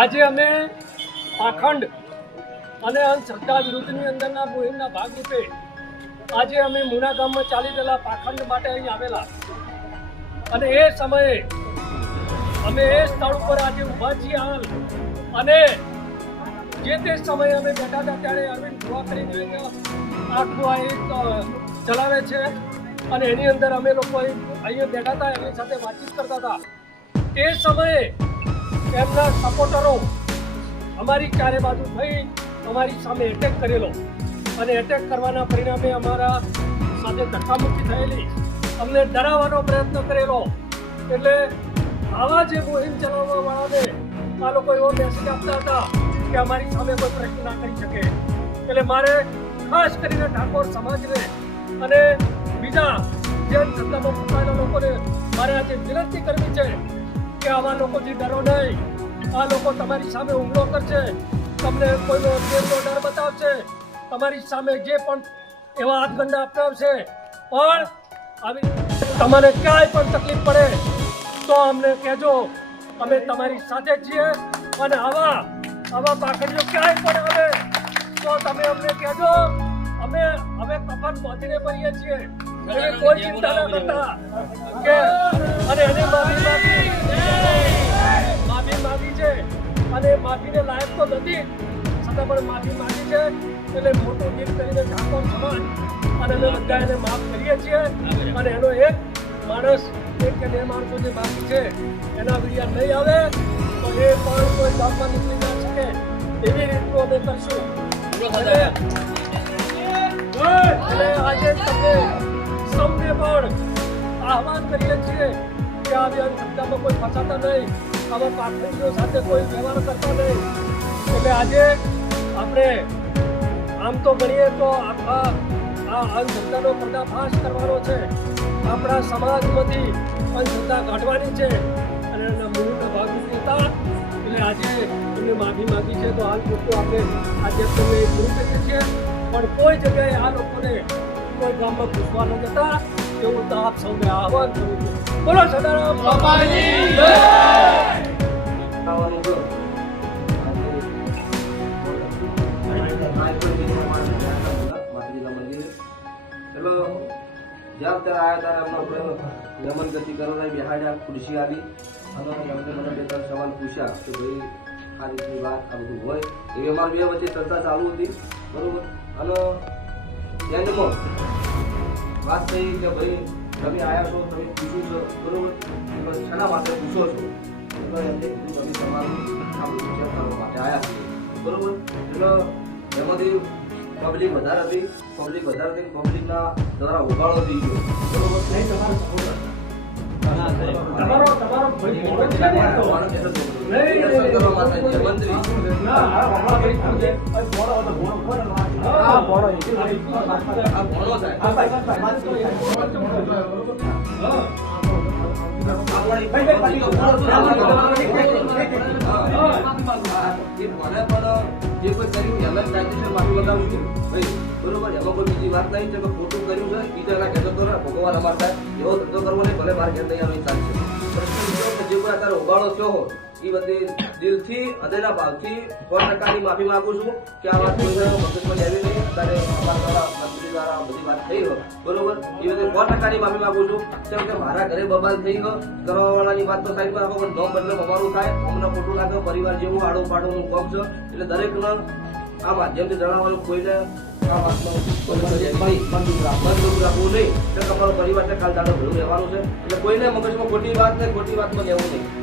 આજે અમે પાખંડ અને અંધશ્રદ્ધા વિરુદ્ધની અંદરના મુહિમના ભાગરૂપે આજે અમે મુના ગામમાં ચાલી રહેલા પાખંડ માટે અહીં આવેલા. અને એ સમયે અમે એ સ્થળ ઉપર આજે ઊભા છીએ હાલ. અને જે તે સમયે અમે બેઠા હતા ત્યારે અરવિંદ ભુવા કરીને આખું આ એક ચલાવે છે. અને એની અંદર અમે લોકો અહીં અહીંયા બેઠા હતા, એની સાથે વાતચીત કરતા હતા. એ સમયે એમના સપોર્ટરો અમારી ચારે બાજુ થઈ અમારી સામે એટેક કરેલો. અને એટેક કરવાના પરિણામે અમારા સાથે ધક્કામુક્કી થયેલી. અમને ડરાવવાનો પ્રયત્ન કરેલો. એટલે આવા જે મુહિમ ચલાવવા વાળાને આ લોકો એવો મેસેજ આપતા હતા કે અમારી સામે કોઈ પ્રશ્ન ના કરી શકે. એટલે મારે ખાસ કરીને ઠાકોર સમાજને અને બીજા જે ધંધામાં મુકાયેલા લોકોને મારે આજે વિનંતી કરવી છે કે આવા લોકોથી ડરો નહીં, આ લોકો તમારી સામે હુમલો કરશે, તમને કોઈનો દેવનો ડર બતાવશે, તમારી સામે જે પણ એવા હાથગંડા અપનાવશે. પણ આવી તમારે ક્યાંય પણ તકલીફ પડે તો અમને કહેજો, અમે તમારી સાથે છીએ અને આવા આવા પાખડીઓ ક્યાંય પણ આવે તો તમે અમને કહેજો, અમે હવે કફન પહોંચીને પડીએ છીએ. કોઈ ચિંતા ના કરતા. કે અને એને માફી માગી માફી માગી છે. અને માફીને લાયક તો નથી. છતાં પણ માફી માગી છે. એટલે મોટું દિલ કરીને ઠાકોર સમાજ. અને અમે બધા એને માફ કરીએ છીએ. અને એનો એક માણસ એક કે બે માણસો જે બાકી છે એના વિડિયા નહીં આવે. તો એ પણ કોઈ ગામમાં નીકળી ના શકે એવી રીતનું અમે કરશું. આહવાન કરીએ છીએ કે આવી અંધશ્રદ્ધામાં કોઈ ફસાતા નહીં, આવા પાખડીઓ સાથે કોઈ વ્યવહાર કરતા નહીં. એટલે આજે આપણે આમ તો ગણીએ તો આખા આ અંધશ્રદ્ધાનો પર્દાફાશ કરવાનો છે. આપણા સમાજમાંથી અંધશ્રદ્ધા કાઢવાની છે. અને એના મૂળના ભાગરૂપે હતા એટલે આજે એમને માફી માગી છે તો હાલ પૂરતું આપણે આજે તમને પૂરું કરીએ છીએ. પણ કોઈ જગ્યાએ આ લોકોને કોઈ ગામમાં ઘૂસવાનું ન જતા એવું તો આપ સૌને આહવાન કરું છું. બોલો સદારામ બાપાજી, જય! ત્યારે આવ્યા ત્યારે આપણે નમન ગતિ કરો ને બેહાડ્યા ખુરશી આવી. અને એમને સવાલ પૂછ્યા કે ભાઈ, આ રીતની વાત આ બધું હોય. એવી અમારી બે વચ્ચે ચર્ચા ચાલુ હતી. બરોબર? અને એન્ડમાં વાત થઈ કે ભાઈ, તમે આવ્યા છો, તમે પૂછ્યું છો, બરોબર? શેના માટે પૂછો છો? એટલે કીધું, તમે તમારું આપણું શિક્ષણ કરવા માટે આવ્યા છો. બરોબર? એટલે એમાંથી પબ્લિક વધારે હતી પબ્લિક વધારે હતી પબ્લિકના દ્વારા ઉગાડો થઈ ગયો. બરોબર? નહીં, તમારો જ કોઈ કર્યું એમ માફી બતાવું છું ભાઈ બરોબર એમાં કોઈ બીજી વાત નહીં છે કે ખોટું કર્યું છે બીજાના કહેતો તો ભગવાન અમાર એવો ધંધો કરવો નહીં, ભલે મારે ઘેર નહીં આવે ચાલશે. જે કોઈ અત્યારે ઉગાડો થયો હો, એ બધી દિલથી હૃદયના ભાવથી સો ટકાની માફી માંગુ છું કે આ વાત મંત્રી દ્વારા બધી વાત થઈ હોય, બરોબર? એ બધી સો માફી માંગુ છું. કેમ મારા ઘરે બબાલ થઈ ગયો, કરવાવાળાની વાત તો સાઈડ પર રાખો પણ નોમ બદલે થાય, અમને ખોટું લાગે, પરિવાર જેવું આડો પાડું કોક છે. એટલે દરેકને આ માધ્યમથી જણાવવાનું કોઈને પરિવાર કાલ દાડો ભલું રહેવાનું છે. એટલે કોઈને મગજમાં ખોટી વાત ને ખોટી વાતમાં લેવું નહીં.